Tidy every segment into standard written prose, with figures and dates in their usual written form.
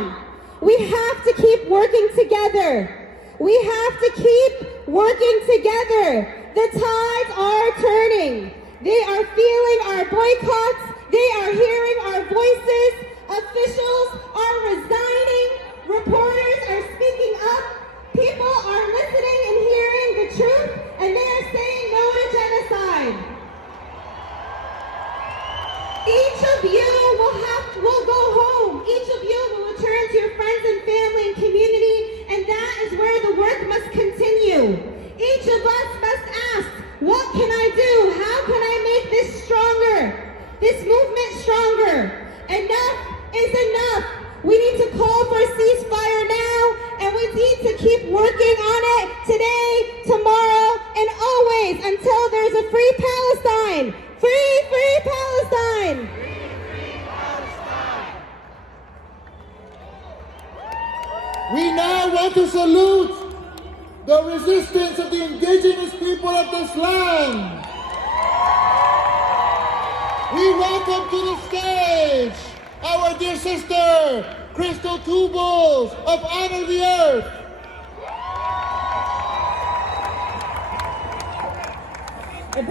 on. We have to keep working together. We have to keep working together. The tides are turning. They are feeling our boycotts. They are hearing our voices. Officials are resigning. Reporters are speaking up. People are listening and hearing the truth, and they are saying no to genocide. Each of you will go home. Each of you will return to your friends and family and community, and that is where the work must continue. Each of us must ask, what can I do? How can I make this stronger? This movement stronger? Enough is enough. We need to call for a ceasefire now, and we need to keep working on it today, tomorrow, and always until there's a free Palestine. Free, free Palestine! Free, free Palestine! We now want to salute the resistance of the indigenous people of this land. We welcome to the stage our dear sister, Crystal Tubals of Honor the Earth. My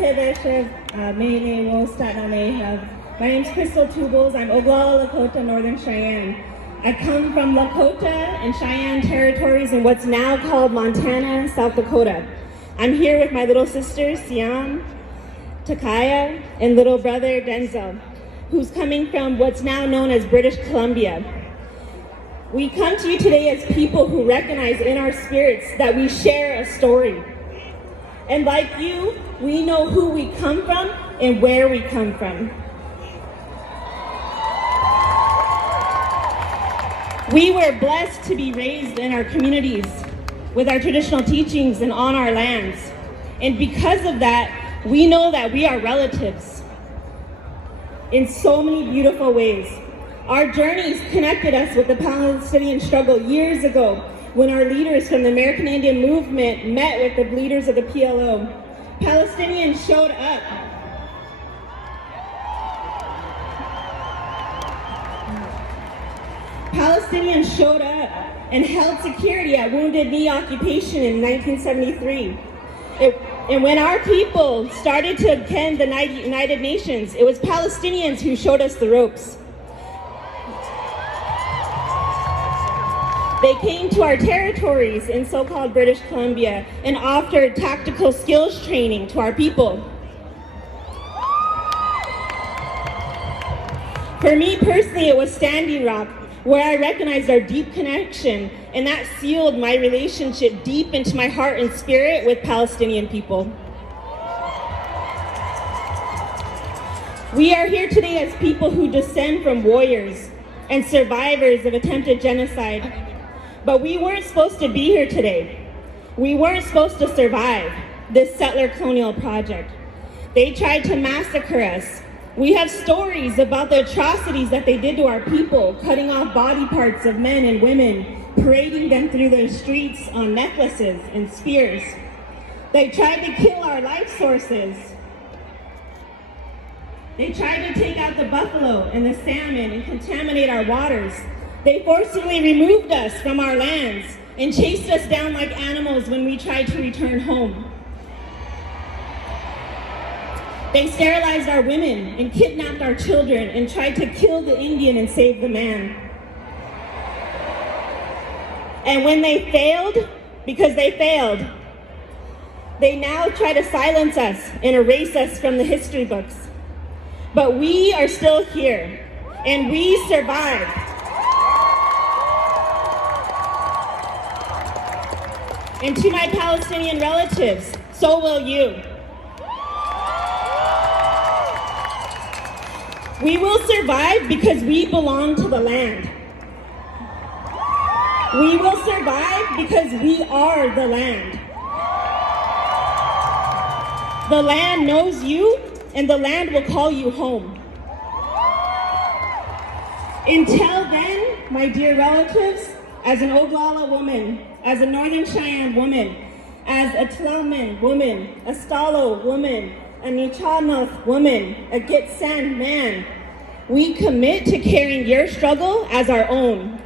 name is Crystal Tubals. I'm Oglala Lakota, Northern Cheyenne. I come from Lakota and Cheyenne territories in what's now called Montana, South Dakota. I'm here with my little sister, Siam, Takaya, and little brother, Denzel, who's coming from what's now known as British Columbia. We come to you today as people who recognize in our spirits that we share a story. And like you, we know who we come from and where we come from. We were blessed to be raised in our communities with our traditional teachings and on our lands. And because of that, we know that we are relatives in so many beautiful ways. Our journeys connected us with the Palestinian struggle years ago when our leaders from the American Indian movement met with the leaders of the PLO. Palestinians showed up. Palestinians showed up and held security at Wounded Knee occupation in 1973. And when our people started to attend the United Nations, it was Palestinians who showed us the ropes. They came to our territories in so-called British Columbia and offered tactical skills training to our people. For me personally, it was Standing Rock, where I recognized our deep connection, and that sealed my relationship deep into my heart and spirit with Palestinian people. We are here today as people who descend from warriors and survivors of attempted genocide. But we weren't supposed to be here today. We weren't supposed to survive this settler colonial project. They tried to massacre us. We have stories about the atrocities that they did to our people, cutting off body parts of men and women, parading them through the streets on necklaces and spears. They tried to kill our life sources. They tried to take out the buffalo and the salmon and contaminate our waters. They forcibly removed us from our lands and chased us down like animals when we tried to return home. They sterilized our women and kidnapped our children and tried to kill the Indian and save the man. And when they failed, because they failed, they now try to silence us and erase us from the history books. But we are still here, and we survived. And to my Palestinian relatives, so will you. We will survive because we belong to the land. We will survive because we are the land. The land knows you, and the land will call you home. Until then, my dear relatives, as an Oglala woman, as a Northern Cheyenne woman, as a Tla'amin woman, a Stalo woman, a Nichanoth woman, a Gitsan man, we commit to carrying your struggle as our own.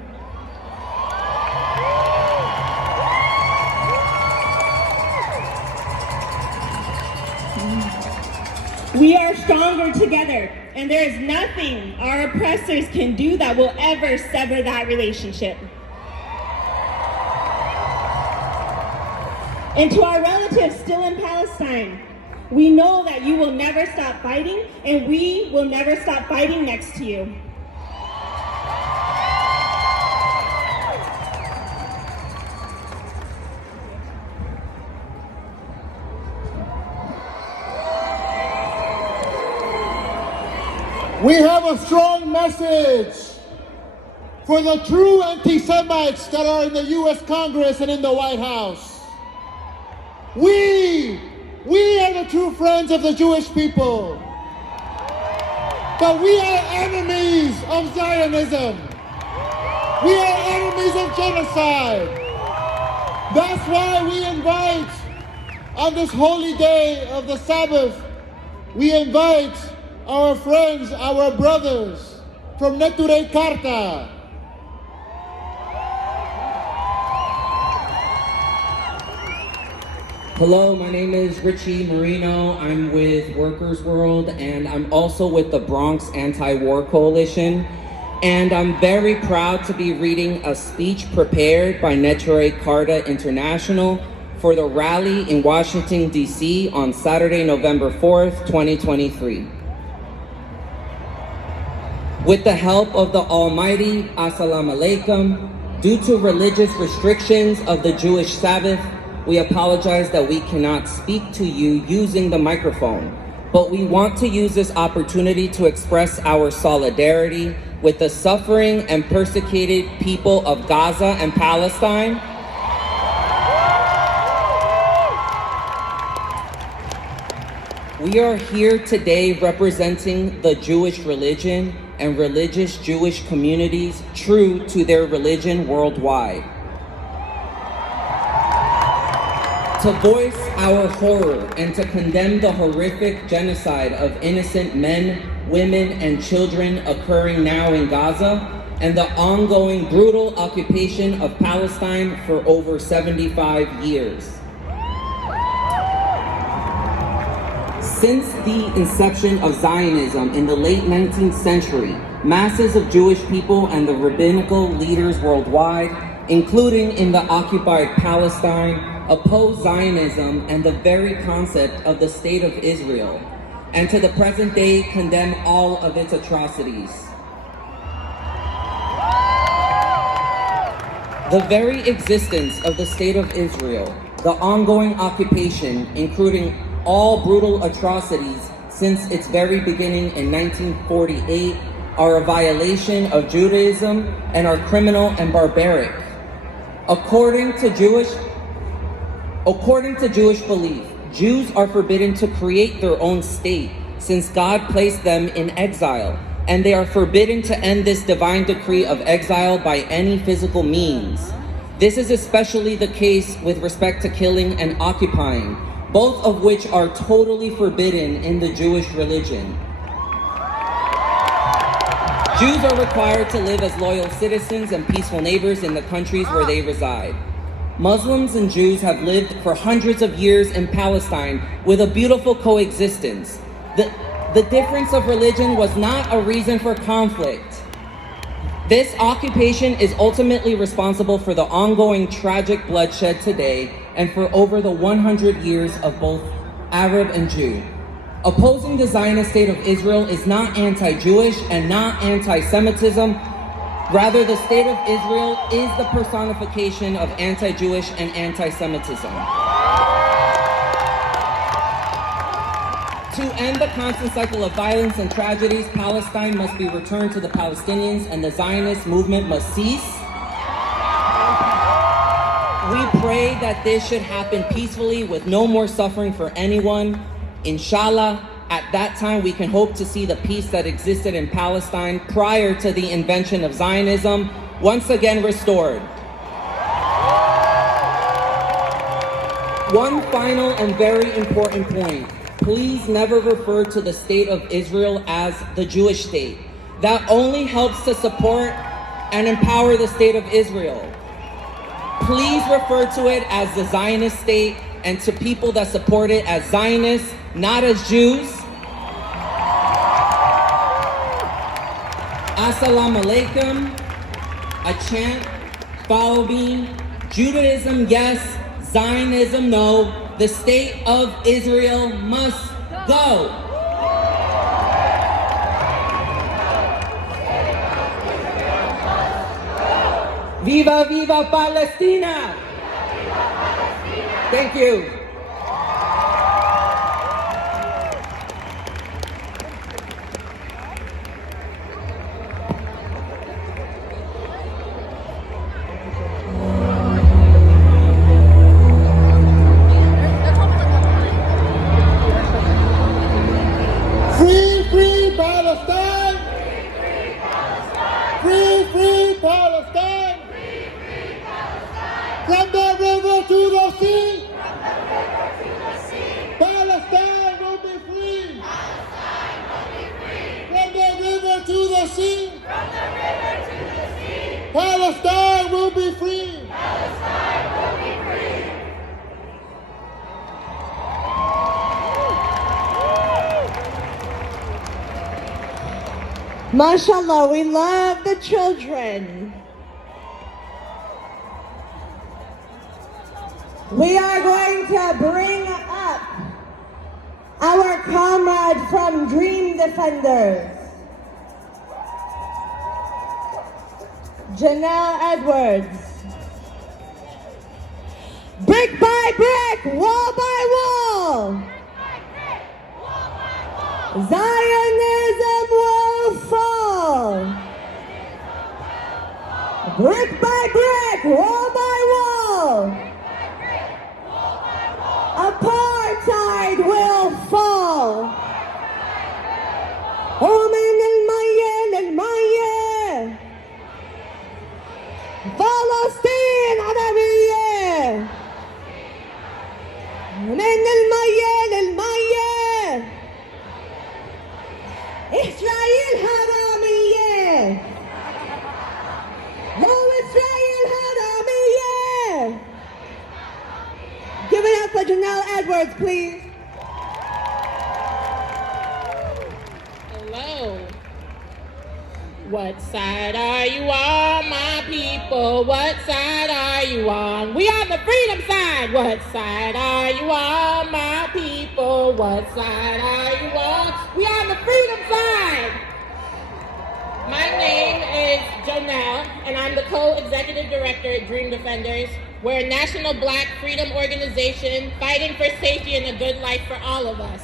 We are stronger together, and there is nothing our oppressors can do that will ever sever that relationship. And to our relatives still in Palestine, we know that you will never stop fighting, and we will never stop fighting next to you. We have a strong message for the true anti-Semites that are in the U.S. Congress and in the White House. We are the true friends of the Jewish people. But we are enemies of Zionism. We are enemies of genocide. That's why we invite, on this holy day of the Sabbath, we invite our friends, our brothers from Neturei Karta. Hello, my name is Richie Marino. I'm with Workers World, and I'm also with the Bronx Anti-War Coalition. And I'm very proud to be reading a speech prepared by Neturei Karta International for the rally in Washington, D.C. on Saturday, November 4th, 2023. With the help of the Almighty, Assalamu Alaikum, due to religious restrictions of the Jewish Sabbath, we apologize that we cannot speak to you using the microphone, but we want to use this opportunity to express our solidarity with the suffering and persecuted people of Gaza and Palestine. We are here today representing the Jewish religion and religious Jewish communities true to their religion worldwide. To voice our horror and to condemn the horrific genocide of innocent men, women, and children occurring now in Gaza, and the ongoing brutal occupation of Palestine for over 75 years. Since the inception of Zionism in the late 19th century, masses of Jewish people and the rabbinical leaders worldwide, including in the occupied Palestine, oppose Zionism and the very concept of the State of Israel, and to the present day condemn all of its atrocities. The very existence of the State of Israel, the ongoing occupation, including all brutal atrocities since its very beginning in 1948, are a violation of Judaism and are criminal and barbaric. According to Jewish belief, Jews are forbidden to create their own state since God placed them in exile, and they are forbidden to end this divine decree of exile by any physical means. This is especially the case with respect to killing and occupying, both of which are totally forbidden in the Jewish religion. Jews are required to live as loyal citizens and peaceful neighbors in the countries where they reside. Muslims and Jews have lived for hundreds of years in Palestine with a beautiful coexistence. The difference of religion was not a reason for conflict. This occupation is ultimately responsible for the ongoing tragic bloodshed today and for over the 100 years of both Arab and Jew. Opposing the Zionist State of Israel is not anti-Jewish and not anti-Semitism. Rather, the State of Israel is the personification of anti-Jewish and anti-Semitism. To end the constant cycle of violence and tragedies, Palestine must be returned to the Palestinians and the Zionist movement must cease. We pray that this should happen peacefully with no more suffering for anyone. Inshallah, at that time we can hope to see the peace that existed in Palestine prior to the invention of Zionism once again restored. One final and very important point. Please never refer to the State of Israel as the Jewish state. That only helps to support and empower the State of Israel. Please refer to it as the Zionist state and to people that support it as Zionists, not as Jews. Assalamu alaikum, a chant, follow me, Judaism yes, Zionism no, the state of Israel must go. Viva, viva Palestina! Thank you. Free, free Palestine! Free, free Palestine! From the river to the sea! Palestine will be free! From the river to the sea! Palestine will be free! MashaAllah, we love the children. We are going to bring up our comrade from Dream Defenders, Janelle Edwards. Brick by brick, wall by wall, Zionism will fall. Brick by brick, wall by wall, apartheid will fall. ومن المية للمية فلسطين عربية. من المية للمية إسرائيل حرامية. No Israel حرامية. Give it up for Janelle Edwards, please. Hello. What side are you on, my people? What side are you on? We on the freedom side. What side are you on, my people? What side are you on? We on the freedom side. My name is Jonelle, and I'm the co-executive director at Dream Defenders. We're a national Black freedom organization fighting for safety and a good life for all of us.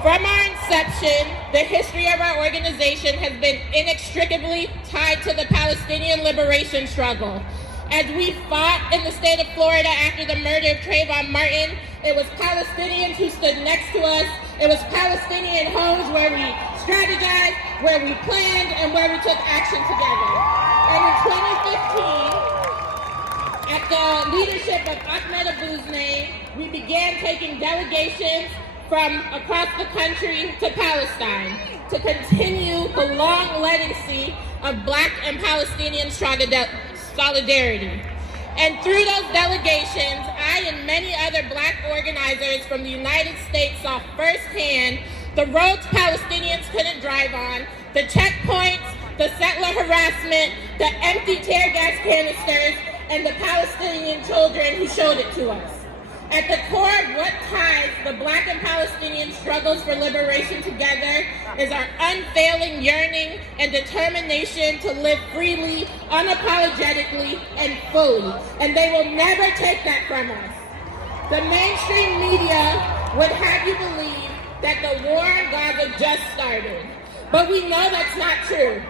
From our inception, the history of our organization has been inextricably tied to the Palestinian liberation struggle. As we fought in the state of Florida after the murder of Trayvon Martin, it was Palestinians who stood next to us. It was Palestinian homes where we strategized, where we planned, and where we took action together. And in 2015, at the leadership of Ahmed Abu's name, we began taking delegations from across the country to Palestine to continue the long legacy of Black and Palestinian solidarity. And through those delegations, I and many other Black organizers from the United States saw firsthand the roads Palestinians couldn't drive on, the checkpoints, the settler harassment, the empty tear gas canisters, and the Palestinian children who showed it to us. At the core of what ties the Black and Palestinian struggles for liberation together is our unfailing yearning and determination to live freely, unapologetically, and fully. And they will never take that from us. The mainstream media would have you believe that the war on Gaza just started. But we know that's not true.